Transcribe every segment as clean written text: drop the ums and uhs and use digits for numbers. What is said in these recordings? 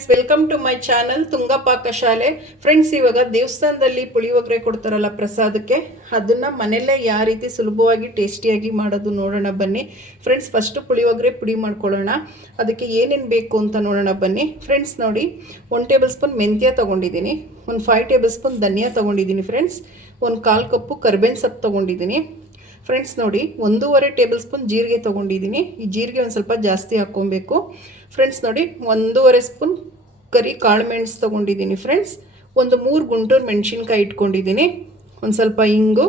Friends, welcome to my channel Tunga Pakashale. Friends, ಇವಾಗ ದೇವಸ್ಥಾನದಲ್ಲಿ ಪುಳಿಯೋಗರೆ ಕೊಡ್ತಾರಲ್ಲ ಪ್ರಸಾದಕ್ಕೆ, ಅದನ್ನ ಮನೆಯಲ್ಲೇ ಯಾವ ರೀತಿ ಸುಲಭವಾಗಿ ಟೇಸ್ಟಿಯಾಗಿ ಮಾಡೋದು ನೋಡೋಣ ಬನ್ನಿ. ಫ್ರೆಂಡ್ಸ್, ಫಸ್ಟು ಪುಳಿಯೋಗರೆ ಪುಡಿ ಮಾಡ್ಕೊಳ್ಳೋಣ. ಅದಕ್ಕೆ ಏನೇನು ಬೇಕು ಅಂತ ನೋಡೋಣ ಬನ್ನಿ. ಫ್ರೆಂಡ್ಸ್ ನೋಡಿ, 1 ಟೇಬಲ್ ಸ್ಪೂನ್ ಮೆಂತ್ಯ ತೊಗೊಂಡಿದ್ದೀನಿ, ಒಂದು 5 ಟೇಬಲ್ ಸ್ಪೂನ್ ಧನಿಯಾ ತೊಗೊಂಡಿದ್ದೀನಿ. ಫ್ರೆಂಡ್ಸ್, ಒಂದು 1/4 ಕಪ್ಪು ಕರಿಬೇವಿನ ಸೊಪ್ಪು ತೊಗೊಂಡಿದ್ದೀನಿ. ಫ್ರೆಂಡ್ಸ್ ನೋಡಿ, 1.5 ಟೇಬಲ್ ಸ್ಪೂನ್ ಜೀರಿಗೆ ತೊಗೊಂಡಿದ್ದೀನಿ. ಈ ಜೀರಿಗೆ ಒಂದು ಸ್ವಲ್ಪ ಜಾಸ್ತಿ ಹಾಕ್ಕೊಬೇಕು. ಫ್ರೆಂಡ್ಸ್ ನೋಡಿ, 1.5 ಸ್ಪೂನ್ ಕರಿ ಕಾಳು ಮೆಣಸು ತೊಗೊಂಡಿದ್ದೀನಿ. ಫ್ರೆಂಡ್ಸ್, ಒಂದು 3 ಗುಂಟೂರು ಮೆಣಸಿನ್ಕಾಯಿ ಇಟ್ಕೊಂಡಿದ್ದೀನಿ. ಒಂದು ಸ್ವಲ್ಪ ಇಂಗು,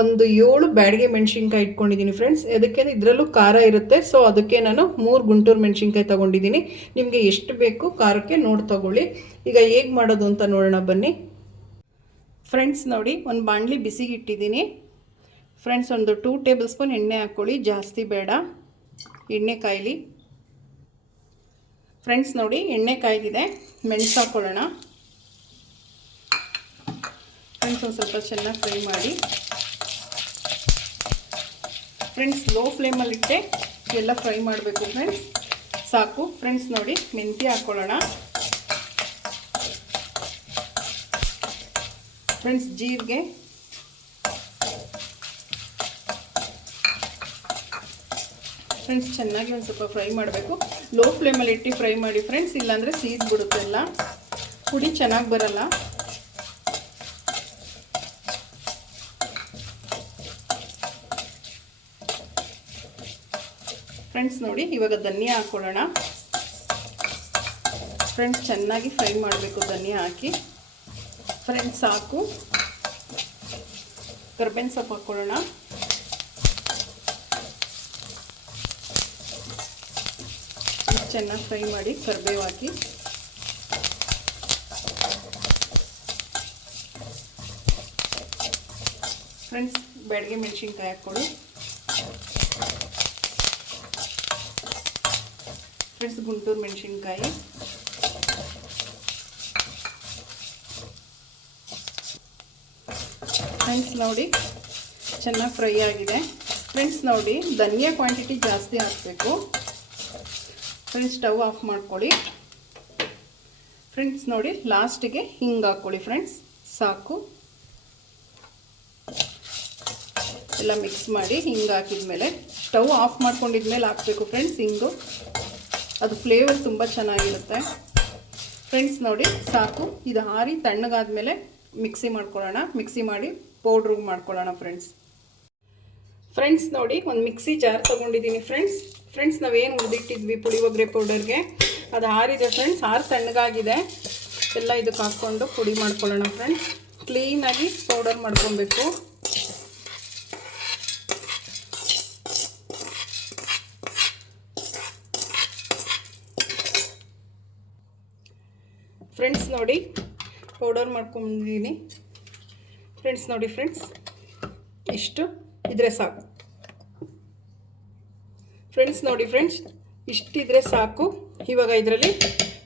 ಒಂದು 7 ಬ್ಯಾಡಿಗೆ ಮೆಣಸಿನ್ಕಾಯಿ ಇಟ್ಕೊಂಡಿದ್ದೀನಿ. ಫ್ರೆಂಡ್ಸ್, ಅದಕ್ಕೆ ಇದರಲ್ಲೂ ಖಾರ ಇರುತ್ತೆ, ಸೊ ಅದಕ್ಕೆ ನಾನು 3 ಗುಂಟೂರು ಮೆಣಸಿನ್ಕಾಯಿ ತೊಗೊಂಡಿದ್ದೀನಿ. ನಿಮಗೆ ಎಷ್ಟು ಬೇಕು ಖಾರಕ್ಕೆ ನೋಡಿ ತೊಗೊಳ್ಳಿ. ಈಗ ಹೇಗೆ ಮಾಡೋದು ಅಂತ ನೋಡೋಣ ಬನ್ನಿ. ಫ್ರೆಂಡ್ಸ್ ನೋಡಿ, ಒಂದು ಬಾಣಲಿ ಬಿಸಿಗೆ ಇಟ್ಟಿದ್ದೀನಿ. ಫ್ರೆಂಡ್ಸ್, ಒಂದು 2 ಟೇಬಲ್ ಸ್ಪೂನ್ ಎಣ್ಣೆ ಹಾಕ್ಕೊಳ್ಳಿ, ಜಾಸ್ತಿ ಬೇಡ. ಎಣ್ಣೆ ಕಾಯಲಿ. ಫ್ರೆಂಡ್ಸ್ ನೋಡಿ, ಎಣ್ಣೆ ಕಾಯ್ದಿದೆ, ಮೆಣಸು ಹಾಕ್ಕೊಳ್ಳೋಣ. ಫ್ರೆಂಡ್ಸ್, ಒಂದು ಸ್ವಲ್ಪ ಚೆನ್ನಾಗಿ ಫ್ರೈ ಮಾಡಿ. ಫ್ರೆಂಡ್ಸ್, ಲೋ ಫ್ಲೇಮಲ್ಲಿಟ್ಟೆ ಎಲ್ಲ ಫ್ರೈ ಮಾಡಬೇಕು. ಫ್ರೆಂಡ್ಸ್, ಸಾಕು. ಫ್ರೆಂಡ್ಸ್ ನೋಡಿ, ಮೆಂತ್ಯ ಹಾಕ್ಕೊಳ್ಳೋಣ. ಫ್ರೆಂಡ್ಸ್, ಜೀರಿಗೆ, ಫ್ರೆಂಡ್ಸ್ ಚೆನ್ನಾಗಿ ಒಂದು ಸ್ವಲ್ಪ ಫ್ರೈ ಮಾಡಬೇಕು. ಲೋ ಫ್ಲೇಮಲ್ಲಿ ಇಟ್ಟು ಫ್ರೈ ಮಾಡಿ ಫ್ರೆಂಡ್ಸ್, ಇಲ್ಲಾಂದರೆ ಸೀದ್ಬಿಡುತ್ತೆ, ಎಲ್ಲ ಪುಡಿ ಚೆನ್ನಾಗಿ ಬರಲ್ಲ. ಫ್ರೆಂಡ್ಸ್ ನೋಡಿ, ಇವಾಗ ಧನಿಯಾ ಹಾಕ್ಕೊಳ್ಳೋಣ. ಫ್ರೆಂಡ್ಸ್, ಚೆನ್ನಾಗಿ ಫ್ರೈ ಮಾಡಬೇಕು ಧನಿಯಾ ಹಾಕಿ. ಫ್ರೆಂಡ್ಸ್, ಸಾಕು. ಕರಿಬೇವಿನ ಸೊಪ್ಪು ಹಾಕ್ಕೊಳ್ಳೋಣ. ಚೆನ್ನಾಗಿ ಫ್ರೈ ಮಾಡಿ ಕರಿಬೇವು ಹಾಕಿ. ಫ್ರೆಂಡ್ಸ್, ಬ್ಯಾಡಗೆ ಮೆಣಸಿನ್ಕಾಯಿ ಹಾಕ್ಕೊಳ್ಳಿ. ಫ್ರೆಂಡ್ಸ್, ಗುಂಟೂರು ಮೆಣಸಿನ್ಕಾಯಿ. ಫ್ರೆಂಡ್ಸ್ ನೋಡಿ, ಚೆನ್ನಾಗಿ ಫ್ರೈ ಆಗಿದೆ. ಫ್ರೆಂಡ್ಸ್ ನೋಡಿ, ಧನಿಯಾ ಕ್ವಾಂಟಿಟಿ ಜಾಸ್ತಿ ಹಾಕಬೇಕು. ಫ್ರೆಂಡ್ಸ್, ಸ್ಟವ್ ಆಫ್ ಮಾಡ್ಕೊಳ್ಳಿ. ಫ್ರೆಂಡ್ಸ್ ನೋಡಿ, ಲಾಸ್ಟಿಗೆ ಹಿಂಗೆ ಹಾಕ್ಕೊಳ್ಳಿ. ಫ್ರೆಂಡ್ಸ್, ಸಾಕು. ಎಲ್ಲ ಮಿಕ್ಸ್ ಮಾಡಿ ಹಿಂಗೆ ಹಾಕಿದ್ಮೇಲೆ ಸ್ಟವ್ ಆಫ್ ಮಾಡ್ಕೊಂಡಿದ್ಮೇಲೆ ಹಾಕಬೇಕು. ಫ್ರೆಂಡ್ಸ್, ಹಿಂಗು ಅದು ಫ್ಲೇವರ್ ತುಂಬ ಚೆನ್ನಾಗಿರುತ್ತೆ. ಫ್ರೆಂಡ್ಸ್ ನೋಡಿ, ಸಾಕು. ಇದು ಹಾರಿ ತಣ್ಣಗಾದ್ಮೇಲೆ ಮಿಕ್ಸಿ ಮಾಡ್ಕೊಳ್ಳೋಣ. ಮಿಕ್ಸಿ ಮಾಡಿ ಪೌಡ್ರು ಮಾಡ್ಕೊಳ್ಳೋಣ. ಫ್ರೆಂಡ್ಸ್ ನೋಡಿ, ಒಂದು ಮಿಕ್ಸಿ ಜಾರ್ ತೊಗೊಂಡಿದ್ದೀನಿ. ಫ್ರೆಂಡ್ಸ್ ನಾವೇನು ಉಳಿದಿಟ್ಟಿದ್ವಿ ಪುಳಿಯೋಗರೆ ಪೌಡರ್ಗೆ, ಅದು ಹಾರಿದೆ. ಫ್ರೆಂಡ್ಸ್, ತಣ್ಣಗಾಗಿದೆ. ಎಲ್ಲ ಇದಕ್ಕೆ ಹಾಕ್ಕೊಂಡು ಪುಡಿ ಮಾಡ್ಕೊಳ್ಳೋಣ. ಫ್ರೆಂಡ್ಸ್, ಕ್ಲೀನಾಗಿ ಪೌಡರ್ ಮಾಡ್ಕೊಬೇಕು. ಫ್ರೆಂಡ್ಸ್ ನೋಡಿ, ಪೌಡರ್ ಮಾಡ್ಕೊಂಡಿದ್ದೀನಿ. ಫ್ರೆಂಡ್ಸ್ ನೋಡಿ, ಫ್ರೆಂಡ್ಸ್ ಇಷ್ಟು ಇದ್ರೆ ಸಾಕು. ಫ್ರೆಂಡ್ಸ್ ನೋಡಿ, ಫ್ರೆಂಡ್ಸ್ ಇಷ್ಟಿದ್ರೆ ಸಾಕು. ಇವಾಗ ಇದರಲ್ಲಿ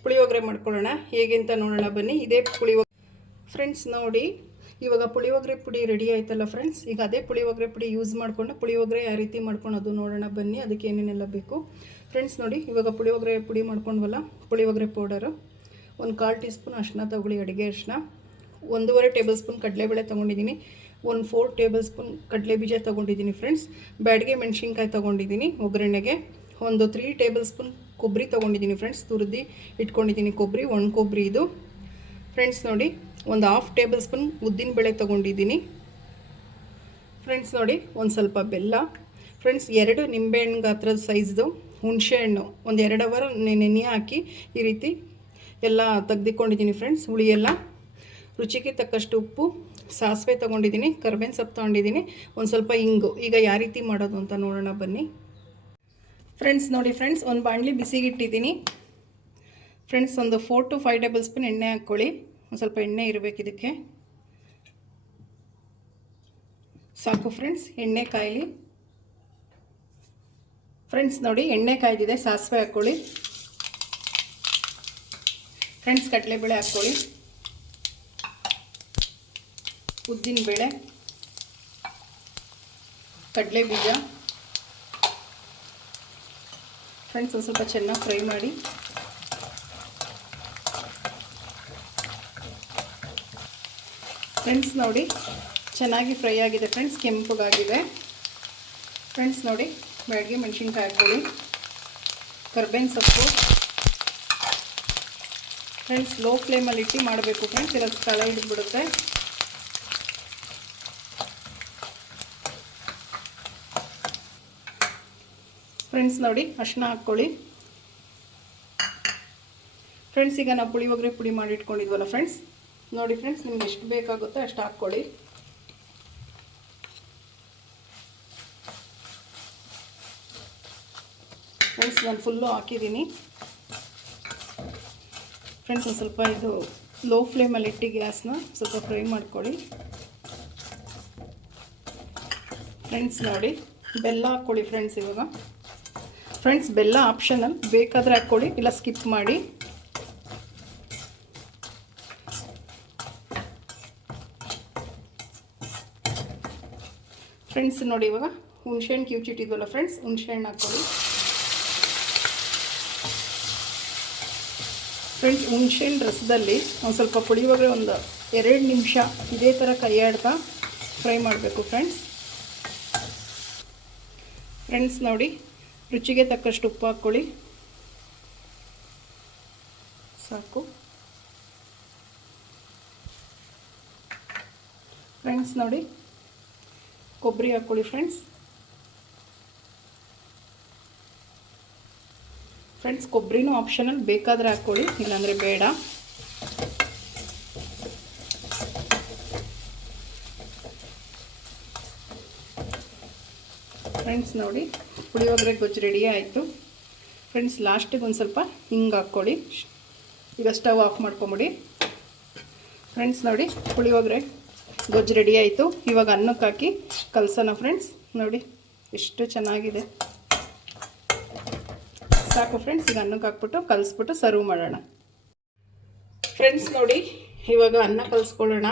ಪುಳಿಯೋಗರೆ ಮಾಡ್ಕೊಳ್ಳೋಣ. ಹೇಗೆ ಅಂತ ನೋಡೋಣ ಬನ್ನಿ. ಇದೇ ಪುಳಿಯೋಗರೆ. ಫ್ರೆಂಡ್ಸ್ ನೋಡಿ, ಇವಾಗ ಪುಳಿಯೋಗರೆ ಪುಡಿ ರೆಡಿ ಆಯ್ತಲ್ಲ. ಫ್ರೆಂಡ್ಸ್, ಈಗ ಅದೇ ಪುಳಿಯೋಗರೆ ಪುಡಿ ಯೂಸ್ ಮಾಡಿಕೊಂಡು ಪುಳಿಯೋಗರೆ ಯಾವ ರೀತಿ ಮಾಡ್ಕೊಳೋದು ನೋಡೋಣ ಬನ್ನಿ. ಅದಕ್ಕೆ ಏನೇನೆಲ್ಲ ಬೇಕು. ಫ್ರೆಂಡ್ಸ್ ನೋಡಿ, ಇವಾಗ ಪುಳಿಯೋಗರೆ ಪುಡಿ ಮಾಡ್ಕೊಂಡ್ವಲ್ಲ, ಪುಳಿಯೋಗರೆ ಪೌಡರು ಒಂದು 1/4 ಟೀ ಸ್ಪೂನ್ ಅರಿಶಿನ ತೊಗೊಳ್ಳಿ, ಅಡುಗೆ ಅರಿಶಿನ. 1.5 ಟೇಬಲ್ ಸ್ಪೂನ್ ಕಡಲೆಬೇಳೆ ತೊಗೊಂಡಿದ್ದೀನಿ. ಒಂದು 4 ಟೇಬಲ್ ಸ್ಪೂನ್ ಕಡಲೆ ಬೀಜ ತೊಗೊಂಡಿದ್ದೀನಿ. ಫ್ರೆಂಡ್ಸ್, ಬ್ಯಾಡಗೆ ಮೆಣಸಿನ್ಕಾಯಿ ತೊಗೊಂಡಿದ್ದೀನಿ ಒಗ್ಗರಣೆಗೆ. ಒಂದು 3 ಟೇಬಲ್ ಸ್ಪೂನ್ ಕೊಬ್ಬರಿ ತೊಗೊಂಡಿದ್ದೀನಿ. ಫ್ರೆಂಡ್ಸ್, ತುರಿದು ಇಟ್ಕೊಂಡಿದ್ದೀನಿ ಕೊಬ್ಬರಿ, ಒಣ ಕೊಬ್ಬರಿ ಇದು. ಫ್ರೆಂಡ್ಸ್ ನೋಡಿ, ಒಂದು 1/2 ಟೇಬಲ್ ಸ್ಪೂನ್ ಉದ್ದಿನಬೇಳೆ ತೊಗೊಂಡಿದ್ದೀನಿ. ಫ್ರೆಂಡ್ಸ್ ನೋಡಿ, ಒಂದು ಸ್ವಲ್ಪ ಬೆಲ್ಲ. ಫ್ರೆಂಡ್ಸ್, 2 ನಿಂಬೆಹಣ್ಣು ಗಾತ್ರದ ಸೈಜ್ದು ಹುಣಸೆಹಣ್ಣು ಒಂದು 2 ಅವರ್ ನೆನೆ ಹಾಕಿ ಈ ರೀತಿ ಎಲ್ಲ ತೆಗೆದುಕೊಂಡಿದ್ದೀನಿ. ಫ್ರೆಂಡ್ಸ್, ಹುಳಿ ಎಲ್ಲ, ರುಚಿಗೆ ತಕ್ಕಷ್ಟು ಉಪ್ಪು, ಸಾಸಿವೆ ತೊಗೊಂಡಿದ್ದೀನಿ, ಕರಿಬೇವಿನ ಸೊಪ್ಪು ತೊಗೊಂಡಿದ್ದೀನಿ, ಒಂದು ಸ್ವಲ್ಪ ಇಂಗು. ಈಗ ಯಾವ ರೀತಿ ಮಾಡೋದು ಅಂತ ನೋಡೋಣ ಬನ್ನಿ. ಫ್ರೆಂಡ್ಸ್ ನೋಡಿ, ಫ್ರೆಂಡ್ಸ್ ಒಂದು ಬಾಣಲಿ ಬಿಸಿಗೆ ಇಟ್ಟಿದ್ದೀನಿ. ಫ್ರೆಂಡ್ಸ್, ಒಂದು 4 to 5 ಟೇಬಲ್ ಸ್ಪೂನ್ ಎಣ್ಣೆ ಹಾಕ್ಕೊಳ್ಳಿ. ಒಂದು ಸ್ವಲ್ಪ ಎಣ್ಣೆ ಇರಬೇಕು ಇದಕ್ಕೆ, ಸಾಕು. ಫ್ರೆಂಡ್ಸ್, ಎಣ್ಣೆ ಕಾಯಲಿ. ಫ್ರೆಂಡ್ಸ್ ನೋಡಿ, ಎಣ್ಣೆ ಕಾಯ್ದಿದೆ, ಸಾಸಿವೆ ಹಾಕ್ಕೊಳ್ಳಿ. ಫ್ರೆಂಡ್ಸ್, ಕಡಲೆಬೇಳೆ ಹಾಕ್ಕೊಳ್ಳಿ, ಉದ್ದಿನಬೇಳೆ, ಕಡಲೆ ಬೀಜ. ಫ್ರೆಂಡ್ಸ್, ಒಂದು ಸ್ವಲ್ಪ ಚೆನ್ನಾಗಿ ಫ್ರೈ ಮಾಡಿ. ಫ್ರೆಂಡ್ಸ್ ನೋಡಿ ಚೆನ್ನಾಗಿ ಫ್ರೈ ಆಗಿದೆ ಫ್ರೆಂಡ್ಸ್, ಕೆಂಪಗಾಗಿದೆ ಫ್ರೆಂಡ್ಸ್. ನೋಡಿ ಬ್ಯಾಡಗಿ ಮೆಣಸಿನ್ಕಾಯಿ ಹಾಕ್ಕೊಳ್ಳಿ, ಕರ್ಬೇವಿನ ಸೊಪ್ಪು ಫ್ರೆಂಡ್ಸ್. ಲೋ ಫ್ಲೇಮಲ್ಲಿ ಇಟ್ಟು ಮಾಡಬೇಕು ಫ್ರೆಂಡ್ಸ್, ಇಲ್ಲ ತಳ ಹಿಡಿದ್ಬಿಡುತ್ತೆ. ಫ್ರೆಂಡ್ಸ್ ನೋಡಿ ಅರಿಶಿನ ಹಾಕ್ಕೊಳ್ಳಿ ಫ್ರೆಂಡ್ಸ್. ಈಗ ನಾವು ಪುಳಿಯೋಗರೆ ಪುಡಿ ಮಾಡಿ ಇಟ್ಕೊಂಡಿದ್ವಲ್ಲ ಫ್ರೆಂಡ್ಸ್, ನೋಡಿ ಫ್ರೆಂಡ್ಸ್ ನಿಮ್ಗೆ ಎಷ್ಟು ಬೇಕಾಗುತ್ತೋ ಅಷ್ಟು ಹಾಕ್ಕೊಳ್ಳಿ. ಫ್ರೆಂಡ್ಸ್ ನಾನು ಫುಲ್ಲು ಹಾಕಿದ್ದೀನಿ ಫ್ರೆಂಡ್ಸ್. ಒಂದು ಸ್ವಲ್ಪ ಇದು ಲೋ ಫ್ಲೇಮಲ್ಲಿ ಇಟ್ಟು ಗ್ಯಾಸ್ನ ಸ್ವಲ್ಪ ಫ್ರೈ ಮಾಡ್ಕೊಳ್ಳಿ ಫ್ರೆಂಡ್ಸ್. ನೋಡಿ ಬೆಲ್ಲ ಹಾಕ್ಕೊಳ್ಳಿ ಫ್ರೆಂಡ್ಸ್. ಇವಾಗ ಫ್ರೆಂಡ್ಸ್ ಬೆಲ್ಲ ಆಪ್ಷನಲ್, ಬೇಕಾದರೆ ಹಾಕ್ಕೊಳ್ಳಿ ಇಲ್ಲ ಸ್ಕಿಪ್ ಮಾಡಿ. ಫ್ರೆಂಡ್ಸ್ ನೋಡಿ ಇವಾಗ ಹುಣಸೆಹಣ್ಣು ಕಿವುಚಿಟ್ಟಿದ್ವಲ್ಲ ಫ್ರೆಂಡ್ಸ್, ಹುಣಸೆಹಣ್ಣು ಹಾಕ್ಕೊಳ್ಳಿ ಫ್ರೆಂಡ್ಸ್. ಹುಣಸೆಹಣ್ಣು ರಸದಲ್ಲಿ ಒಂದು ಸ್ವಲ್ಪ ಪುಳಿಯೋಗರೆ ಒಂದು 2 ನಿಮಿಷ ಇದೇ ಥರ ಕೈಯಾಡ್ತಾ ಫ್ರೈ ಮಾಡಬೇಕು ಫ್ರೆಂಡ್ಸ್. ಫ್ರೆಂಡ್ಸ್ ನೋಡಿ ರುಚಿಗೆ ತಕ್ಕಷ್ಟು ಉಪ್ಪು ಹಾಕ್ಕೊಳ್ಳಿ ಸಾಕು ಫ್ರೆಂಡ್ಸ್. ನೋಡಿ ಕೊಬ್ಬರಿ ಹಾಕ್ಕೊಳ್ಳಿ ಫ್ರೆಂಡ್ಸ್. ಫ್ರೆಂಡ್ಸ್ ಕೊಬ್ಬರಿನೂ ಆಪ್ಷನಲ್, ಬೇಕಾದರೆ ಹಾಕ್ಕೊಳ್ಳಿ ಇಲ್ಲಾಂದರೆ ಬೇಡ. ಫ್ರೆಂಡ್ಸ್ ನೋಡಿ ಪುಳಿಯೋಗರೆ ಗೊಜ್ಜು ರೆಡಿ ಆಯಿತು ಫ್ರೆಂಡ್ಸ್. ಲಾಸ್ಟಿಗೆ ಒಂದು ಸ್ವಲ್ಪ ಹಿಂಗೆ ಹಾಕ್ಕೊಳ್ಳಿ. ಈಗ ಸ್ಟವ್ ಆಫ್ ಮಾಡ್ಕೊಂಬಿಡಿ ಫ್ರೆಂಡ್ಸ್. ನೋಡಿ ಪುಳಿಯೋಗರೆ ಗೊಜ್ಜು ರೆಡಿ ಆಯಿತು. ಇವಾಗ ಅನ್ನಕ್ಕೆ ಹಾಕಿ ಕಲಸೋಣ ಫ್ರೆಂಡ್ಸ್. ನೋಡಿ ಎಷ್ಟು ಚೆನ್ನಾಗಿದೆ, ಸಾಕು ಫ್ರೆಂಡ್ಸ್. ಈಗ ಅನ್ನಕ್ಕೆ ಹಾಕ್ಬಿಟ್ಟು ಕಲಿಸ್ಬಿಟ್ಟು ಸರ್ವ್ ಮಾಡೋಣ ಫ್ರೆಂಡ್ಸ್. ನೋಡಿ ಇವಾಗ ಅನ್ನ ಕಲಿಸ್ಕೊಳ್ಳೋಣ.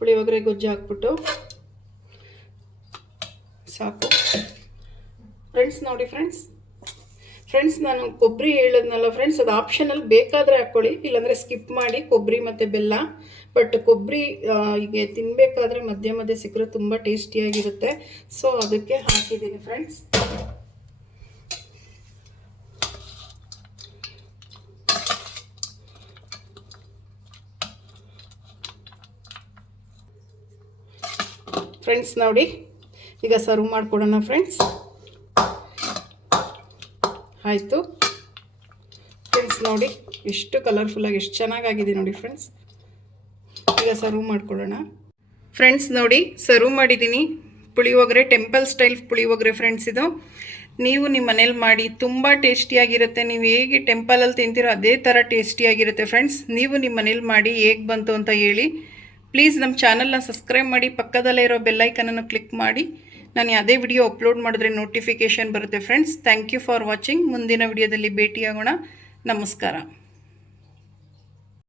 ಪುಳಿಯೋಗರೆ ಗೊಜ್ಜು ಹಾಕ್ಬಿಟ್ಟು ಸಾಕು ಫ್ರೆಂಡ್ಸ್. ನೋಡಿ ಫ್ರೆಂಡ್ಸ್ ನಾನು ಕೊಬ್ಬರಿ ಹೇಳಿದ್ನಲ್ಲ ಫ್ರೆಂಡ್ಸ್, ಅದು ಆಪ್ಷನಲ್, ಬೇಕಾದರೆ ಹಾಕ್ಕೊಳ್ಳಿ ಇಲ್ಲಾಂದರೆ ಸ್ಕಿಪ್ ಮಾಡಿ ಕೊಬ್ಬರಿ ಮತ್ತು ಬೆಲ್ಲ. ಬಟ್ ಕೊಬ್ಬರಿ ಹೀಗೆ ತಿನ್ನಬೇಕಾದ್ರೆ ಮಧ್ಯೆ ಮಧ್ಯೆ ಸಿಕ್ಕರೆ ತುಂಬ ಟೇಸ್ಟಿಯಾಗಿರುತ್ತೆ, ಸೊ ಅದಕ್ಕೆ ಹಾಕಿದ್ದೀನಿ ಫ್ರೆಂಡ್ಸ್. ಫ್ರೆಂಡ್ಸ್ ನೋಡಿ ಈಗ ಸರ್ವ್ ಮಾಡಿಕೊಡೋಣ ಫ್ರೆಂಡ್ಸ್. ಆಯಿತು ಫ್ರೆಂಡ್ಸ್. ನೋಡಿ ಎಷ್ಟು ಕಲರ್ಫುಲ್ಲಾಗಿ ಎಷ್ಟು ಚೆನ್ನಾಗಾಗಿದೆ ನೋಡಿ ಫ್ರೆಂಡ್ಸ್. ಈಗ ಸರ್ವ್ ಮಾಡ್ಕೊಳ್ಳೋಣ ಫ್ರೆಂಡ್ಸ್. ನೋಡಿ ಸರ್ವ್ ಮಾಡಿದ್ದೀನಿ puliyogare, temple style puliyogare friends. ಇದು ನೀವು ನಿಮ್ಮ ಮನೇಲಿ ಮಾಡಿ ತುಂಬ ಟೇಸ್ಟಿಯಾಗಿರುತ್ತೆ. ನೀವು ಹೇಗೆ ಟೆಂಪಲಲ್ಲಿ ತಿಂತೀರೋ ಅದೇ ಥರ ಟೇಸ್ಟಿಯಾಗಿರುತ್ತೆ ಫ್ರೆಂಡ್ಸ್. ನೀವು ನಿಮ್ಮ ಮನೇಲಿ ಮಾಡಿ ಹೇಗೆ ಬಂತು ಅಂತ ಹೇಳಿ. ಪ್ಲೀಸ್ ನಮ್ಮ ಚಾನಲ್ನ ಸಬ್ಸ್ಕ್ರೈಬ್ ಮಾಡಿ, ಪಕ್ಕದಲ್ಲೇ ಇರೋ ಬೆಲ್ಲೈಕನನ್ನು ಕ್ಲಿಕ್ ಮಾಡಿ. ನಾನು ಯಾವುದೇ ವಿಡಿಯೋ ಅಪ್ಲೋಡ್ ಮಾಡಿದ್ರೆ ನೋಟಿಫಿಕೇಷನ್ ಬರುತ್ತೆ friends. Thank you for watching. ಮುಂದಿನ ವಿಡಿಯೋದಲ್ಲಿ ಭೇಟಿಯಾಗೋಣ. ನಮಸ್ಕಾರ.